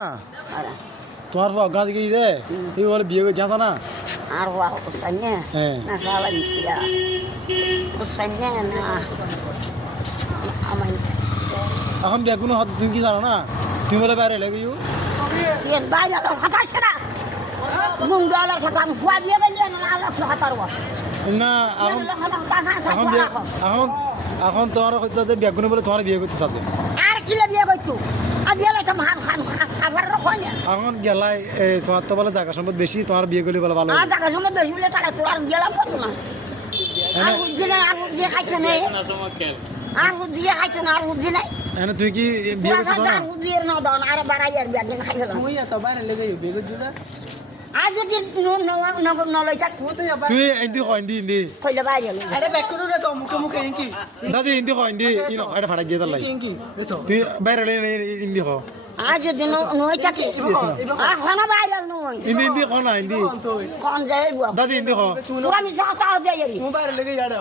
তোমার গাছ গিয়ে দে তুই বলে বিয়ে করে জানা না আর wah usannya nah salah ya usannya nah aman এখন বিয়ে কোনো হাতে তুমি কি জানো না তুমি বলে বাইরে লেগে yang banyak orang kata sana mung dollar kata fuad dia kan jangan Allah kata ruah না এখন এখন এখন এখন এখন তোমার হচ্ছে বিয়ে কোনো বলে তোমার বিয়ে করতে সাথে আর কি বিয়ে করতো আর বিয়ে লইতাম খান খাবার রকমই এখন গেলাই তোমার তো বলে জায়গা সম্পদ বেশি তোমার বিয়ে করলে বলে ভালো আর টাকা সময় বেশি বলে তারা তোর আর গেলাম করবো না আর বুঝছি না আর বুঝিয়ে খাইতে নেই আর বুঝিয়ে খাইতে না আর বুঝছি নাই এনে তুই কি বিয়ে করতে চাও না আর বুঝিয়ে না দাও আর বাড়াই আর বিয়ে দিন খাইলাম তুই এত বাইরে লেগে বিয়ে করছিস না আজ যদি নলই থাক তুই হিন্দি কয় হিন্দি কইলে বাইরে আরে ব্যাক করু রে তো মুখে মুখে ইনকি দাদি হিন্দি কয় হিন্দি ইনো এটা ফাটা গিয়ে তার লাই ইনকি দেখো তুই বাইরে হিন্দি কয় আজ যদি নই থাকে আর হনা বাইরে নই হিন্দি কয় না হিন্দি কোন যায় দাদি হিন্দি কয় তোরা মিশা তাও দেই তুই বাইরে লেগে যাড়া